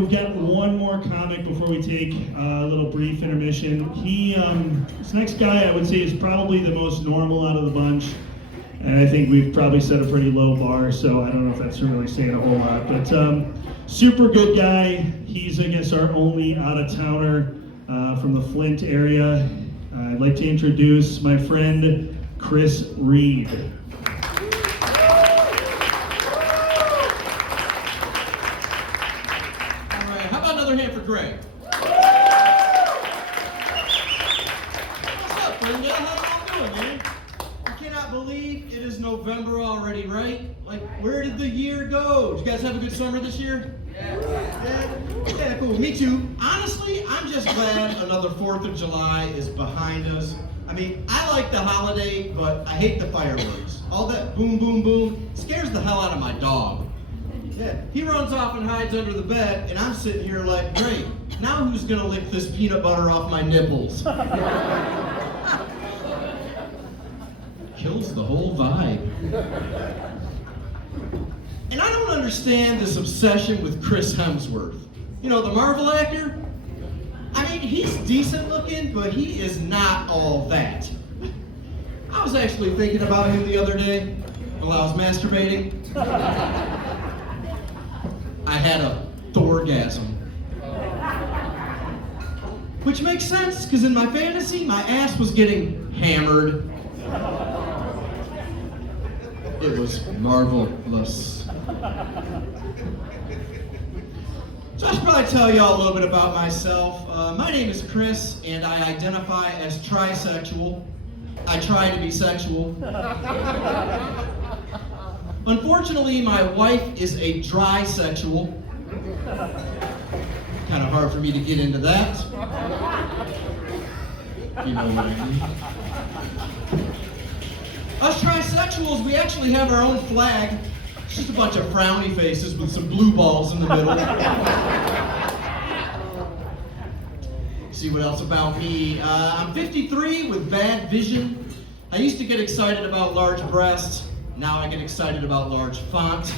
We've got one more comic before we take a little brief intermission. This next guy I would say is probably the most normal out of the bunch. And I think we've probably set a pretty low bar, so I don't know if that's really saying a whole lot. But super good guy. He's, I guess, our only out-of-towner from the Flint area. I'd like to introduce my friend, Chris Reed. Hand for Greg. What's up, Ferndale? How you all doing, man? I cannot believe it is November already, right? Like, where did the year go? Did you guys have a good summer this year? Yeah, cool. Me too. Honestly, I'm just glad another 4th of July is behind us. I mean, I like the holiday, but I hate the fireworks. All that boom, boom, boom scares the hell out of my dog. Yeah, he runs off and hides under the bed, and I'm sitting here like, great, now who's gonna lick this peanut butter off my nipples? Kills the whole vibe. And I don't understand this obsession with Chris Hemsworth. You know, the Marvel actor? I mean, he's decent looking, but he is not all that. I was actually thinking about him the other day while I was masturbating. I had a Thorgasm. Which makes sense, because in my fantasy, my ass was getting hammered. It was marvelous. So I should probably tell y'all a little bit about myself. My name is Chris, and I identify as trisexual. I try to be sexual. Unfortunately, my wife is a dry-sexual. Kind of hard for me to get into that. You know what I mean. Us trisexuals, we actually have our own flag. It's just a bunch of frowny faces with some blue balls in the middle. See what else about me. I'm 53 with bad vision. I used to get excited about large breasts. Now I get excited about large font.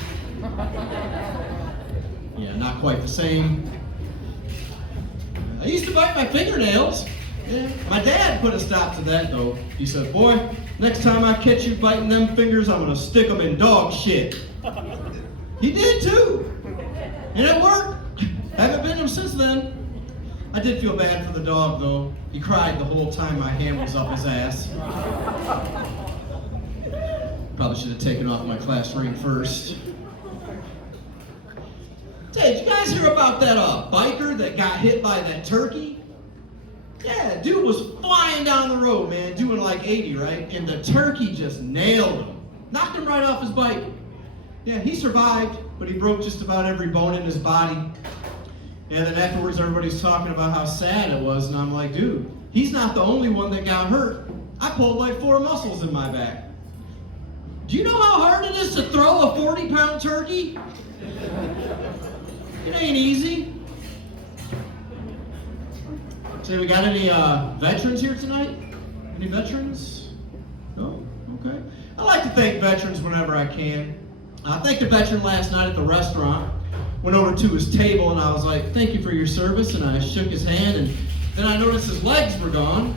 Yeah, not quite the same. I used to bite my fingernails. Yeah. My dad put a stop to that though. He said, boy, next time I catch you biting them fingers, I'm gonna stick them in dog shit. He did too. And it worked. Haven't been him since then. I did feel bad for the dog though. He cried the whole time my hand was up his ass. Probably should have taken off my class ring first. Hey, did you guys hear about that biker that got hit by that turkey? Yeah, dude was flying down the road, man, doing like 80, right? And the turkey just nailed him. Knocked him right off his bike. Yeah, he survived, but he broke just about every bone in his body. And then afterwards, everybody's talking about how sad it was, and I'm like, dude, he's not the only one that got hurt. I pulled like 4 muscles in my back. Do you know how hard it is to throw a 40-pound turkey? It ain't easy. So we got any veterans here tonight? Any veterans? No? Okay. I like to thank veterans whenever I can. I thanked a veteran last night at the restaurant. Went over to his table and I was like, thank you for your service, and I shook his hand, and then I noticed his legs were gone.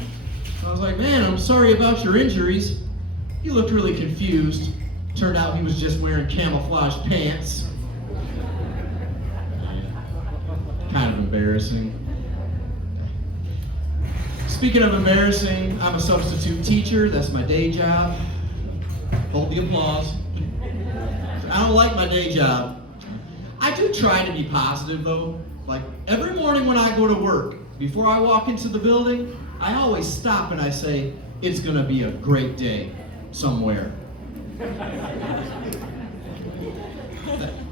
I was like, man, I'm sorry about your injuries. He looked really confused. Turned out he was just wearing camouflage pants. Kind of embarrassing. Speaking of embarrassing, I'm a substitute teacher. That's my day job. Hold the applause. I don't like my day job. I do try to be positive though. Like every morning when I go to work, before I walk into the building, I always stop and I say, it's gonna be a great day somewhere.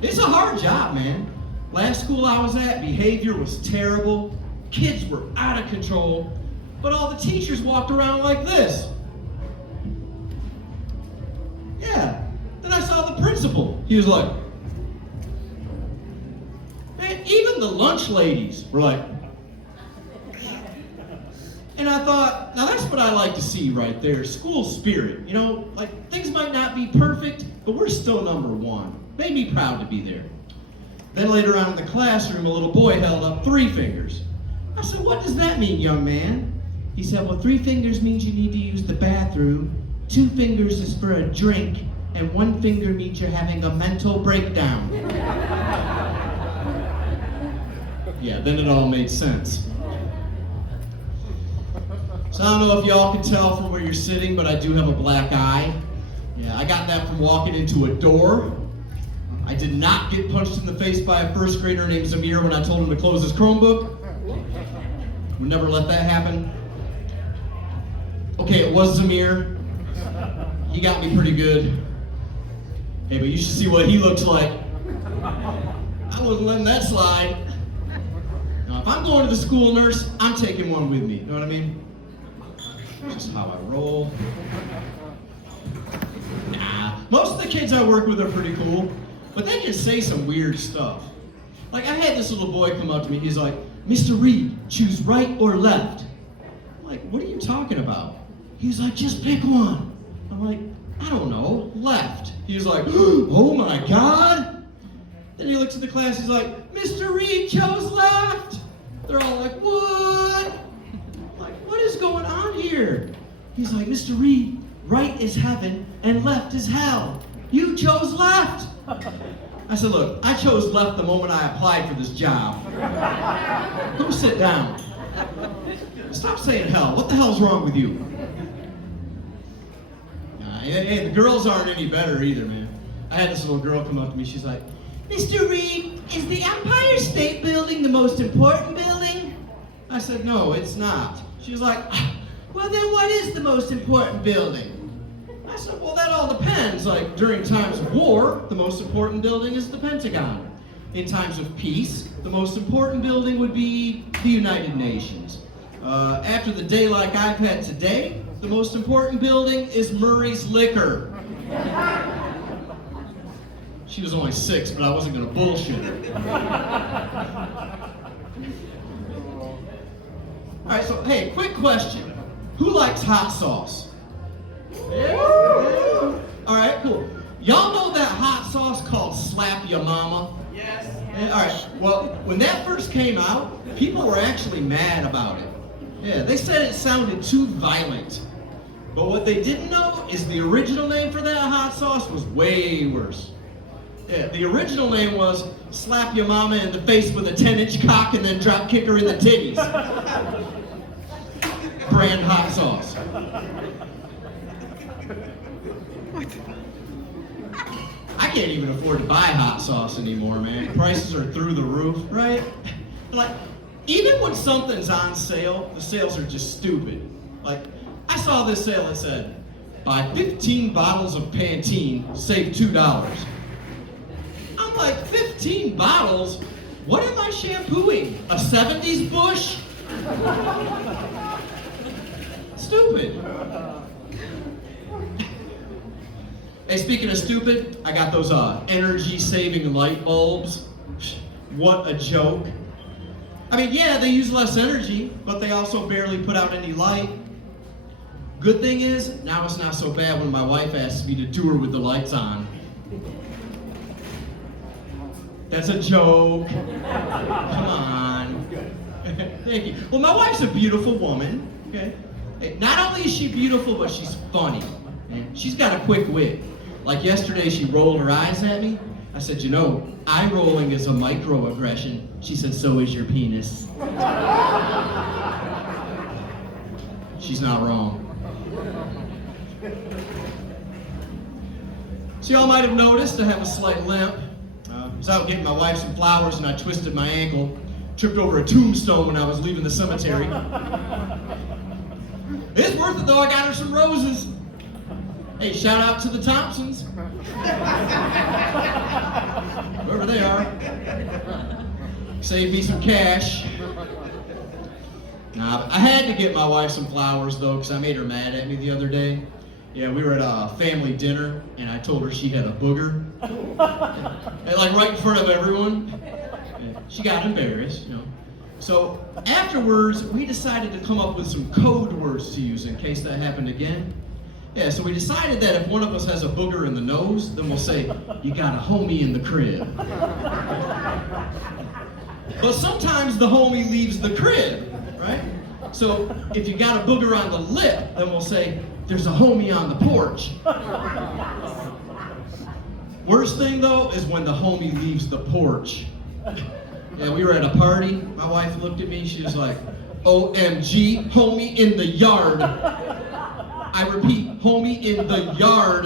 It's a hard job, man. Last school I was at, behavior was terrible. Kids were out of control, but all the teachers walked around like this. Yeah. Then I saw the principal. He was like, man, even the lunch ladies were like, and I thought, now that's what I like to see right there, school spirit. You know, like things might not be perfect, but we're still number one. Made me proud to be there. Then later on in the classroom, a little boy held up 3 fingers. I said, what does that mean, young man? He said, well, 3 fingers means you need to use the bathroom, 2 fingers is for a drink, and 1 finger means you're having a mental breakdown. Yeah, then it all made sense. So I don't know if y'all can tell from where you're sitting, but I do have a black eye. Yeah, I got that from walking into a door. I did not get punched in the face by a first grader named Zamir when I told him to close his Chromebook. Would never let that happen. Okay, it was Zamir. He got me pretty good. Hey, but you should see what he looks like. I wasn't letting that slide. Now, if I'm going to the school nurse, I'm taking one with me. You know what I mean? Just how I roll. Nah, most of the kids I work with are pretty cool, but they can say some weird stuff. Like, I had this little boy come up to me, he's like, Mr. Reed, choose right or left. I'm like, what are you talking about? He's like, just pick one. I'm like, I don't know, left. He's like, oh my God. Then he looks at the class, he's like, Mr. Reed chose left. They're all like, what? I'm like, what is going on here? He's like, Mr. Reed, right is heaven and left is hell. You chose left. I said, look, I chose left the moment I applied for this job. Go sit down. Stop saying hell. What the hell's wrong with you? Hey, the girls aren't any better either, man. I had this little girl come up to me. She's like, Mr. Reed, is the Empire State Building the most important building? I said, no, it's not. She was like, well, then what is the most important building? I said, well, that all depends. Like, during times of war, the most important building is the Pentagon. In times of peace, the most important building would be the United Nations. After the day like I've had today, the most important building is Murray's Liquor. She was only 6, but I wasn't going to bullshit her. All right, so, hey, quick question. Who likes hot sauce? Yeah. All right, cool. Y'all know that hot sauce called Slap Ya Mama? Yes. Yeah, all right, well, when that first came out, people were actually mad about it. Yeah, they said it sounded too violent. But what they didn't know is the original name for that hot sauce was way worse. Yeah, the original name was Slap Your Mama in the Face with a 10-inch cock and then drop kick her in the titties. Brand hot sauce. I can't even afford to buy hot sauce anymore, man. Prices are through the roof, right? Like, even when something's on sale, the sales are just stupid. Like, I saw this sale that said, buy 15 bottles of Pantene, save $2. I'm like, 15 bottles? What am I shampooing? A 70s bush? Stupid. Hey, speaking of stupid, I got those energy-saving light bulbs. What a joke. I mean, yeah, they use less energy, but they also barely put out any light. Good thing is, now it's not so bad when my wife asks me to tour with the lights on. That's a joke. Come on. Thank you. Well, my wife's a beautiful woman, okay? Not only is she beautiful, but she's funny. And she's got a quick wit. Like yesterday, she rolled her eyes at me. I said, you know, eye rolling is a microaggression. She said, so is your penis. She's not wrong. So y'all might have noticed I have a slight limp. I was out getting my wife some flowers and I twisted my ankle. Tripped over a tombstone when I was leaving the cemetery. It's worth it though, I got her some roses. Hey, shout out to the Thompsons. Whoever they are. Save me some cash. Nah, I had to get my wife some flowers though, because I made her mad at me the other day. Yeah, we were at a family dinner, and I told her she had a booger. And like right in front of everyone. And she got embarrassed, you know. So afterwards, we decided to come up with some code words to use in case that happened again. Yeah, so we decided that if one of us has a booger in the nose, then we'll say, you got a homie in the crib. But sometimes the homie leaves the crib, right? So if you got a booger on the lip, then we'll say, there's a homie on the porch. Worst thing though is when the homie leaves the porch. Yeah, we were at a party. My wife looked at me. She was like, OMG, homie in the yard. I repeat, homie in the yard.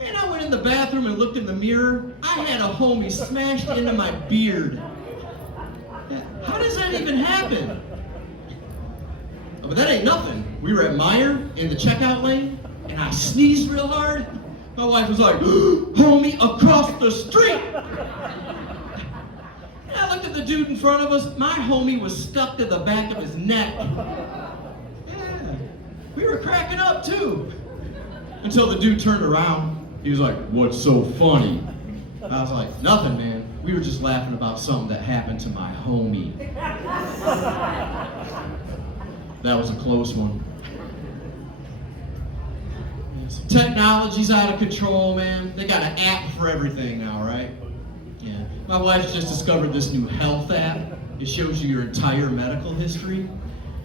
And I went in the bathroom and looked in the mirror. I had a homie smashed into my beard. How does that even happen? Oh, but that ain't nothing. We were at Meijer in the checkout lane, and I sneezed real hard. My wife was like, homie across the street. And I looked at the dude in front of us. My homie was stuck to the back of his neck. Yeah, we were cracking up too. Until the dude turned around. He was like, what's so funny? I was like, nothing, man. We were just laughing about something that happened to my homie. That was a close one. Technology's out of control, man. They got an app for everything now, right? Yeah. My wife just discovered this new health app. It shows you your entire medical history.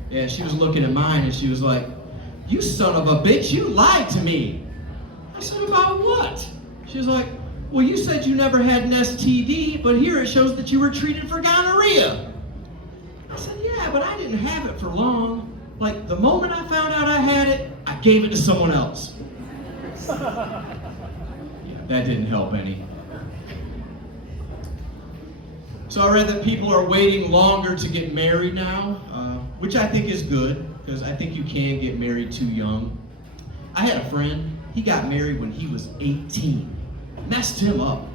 Yeah, she was looking at mine and she was like, you son of a bitch, you lied to me. I said, about what? She was like, well, you said you never had an STD, but here it shows that you were treated for gonorrhea. I said, yeah, but I didn't have it for long. Like, the moment I found out I had it, I gave it to someone else. Yeah, that didn't help any. So I read that people are waiting longer to get married now, which I think is good, because I think you can get married too young. I had a friend, he got married when he was 18. Messed him up.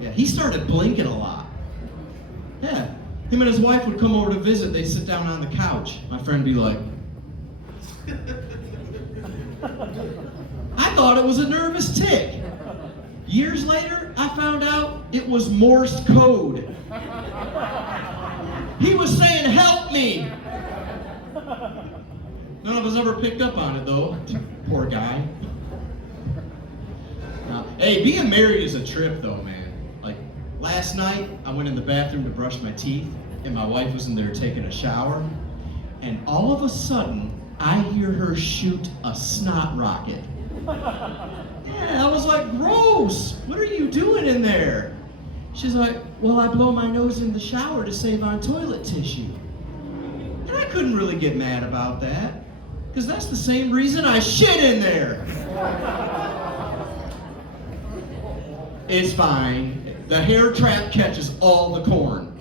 Yeah, he started blinking a lot. Yeah, him and his wife would come over to visit, they'd sit down on the couch. My friend would be like, I thought it was a nervous tick. Years later, I found out it was Morse code. He was saying, help me. None of us ever picked up on it though. Poor guy. Hey, being married is a trip though, man. Like, last night, I went in the bathroom to brush my teeth, and my wife was in there taking a shower, and all of a sudden, I hear her shoot a snot rocket. Yeah, I was like, gross! What are you doing in there? She's like, well, I blow my nose in the shower to save on toilet tissue. And I couldn't really get mad about that, because that's the same reason I shit in there. It's fine. The hair trap catches all the corn.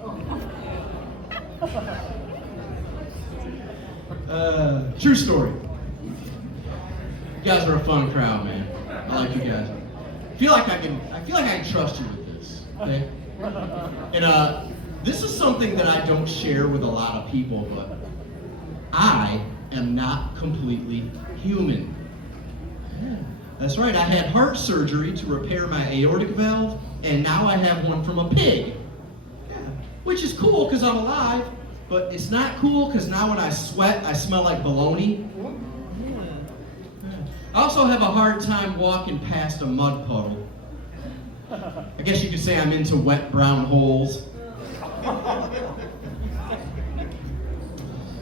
True story. You guys are a fun crowd, man. I like you guys. I feel like I can trust you with this. Okay? And this is something that I don't share with a lot of people, but I am not completely human. Yeah. That's right, I had heart surgery to repair my aortic valve, and now I have one from a pig. Yeah. Which is cool because I'm alive, but it's not cool because now when I sweat, I smell like bologna. Yeah. I also have a hard time walking past a mud puddle. I guess you could say I'm into wet brown holes.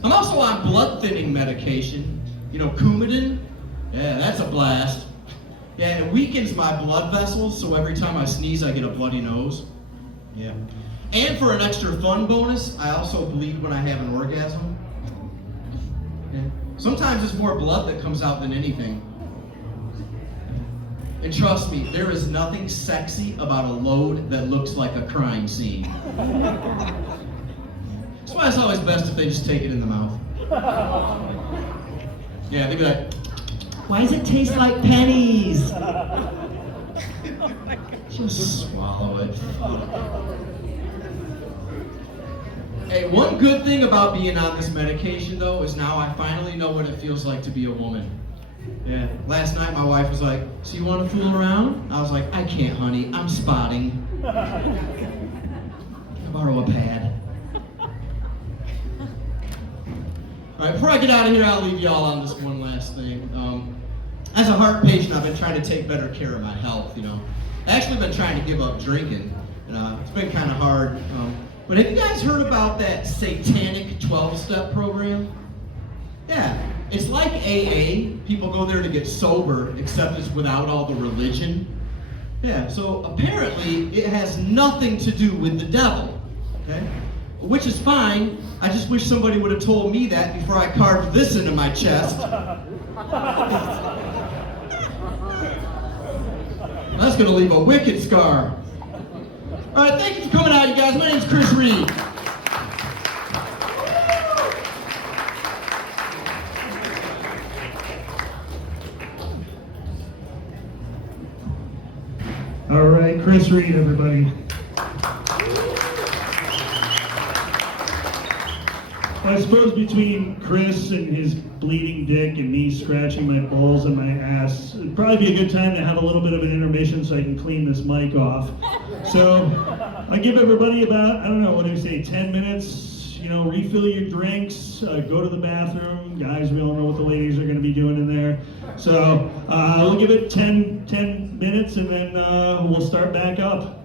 I'm also on blood thinning medication. You know, Coumadin? Yeah, that's a blast. Yeah, it weakens my blood vessels, so every time I sneeze, I get a bloody nose. Yeah. And for an extra fun bonus, I also bleed when I have an orgasm. Yeah. Sometimes it's more blood that comes out than anything. And trust me, there is nothing sexy about a load that looks like a crime scene. That's why it's always best if they just take it in the mouth. Yeah, they'd be like, why does it taste like pennies? Just swallow it. Hey, one good thing about being on this medication though is now I finally know what it feels like to be a woman. Yeah. Last night my wife was like, so you want to fool around? I was like, I can't, honey. I'm spotting. Can I borrow a pad? All right, before I get out of here, I'll leave y'all on this one last thing. As a heart patient, I've been trying to take better care of my health, you know. I've actually been trying to give up drinking. It's been kind of hard. But have you guys heard about that satanic 12-step program? Yeah, it's like AA. People go there to get sober, except it's without all the religion. Yeah, so apparently it has nothing to do with the devil, okay? Which is fine. I just wish somebody would have told me that before I carved this into my chest. That's gonna leave a wicked scar. All right, thank you for coming out, you guys. My name's Chris Reed. All right, Chris Reed, everybody. I suppose between Chris and his bleeding dick and me scratching my balls and my ass, it'd probably be a good time to have a little bit of an intermission so I can clean this mic off. So I give everybody about, I don't know, what do you say, 10 minutes, you know, refill your drinks, go to the bathroom. Guys, we all know what the ladies are going to be doing in there. So we'll give it 10 minutes and then we'll start back up.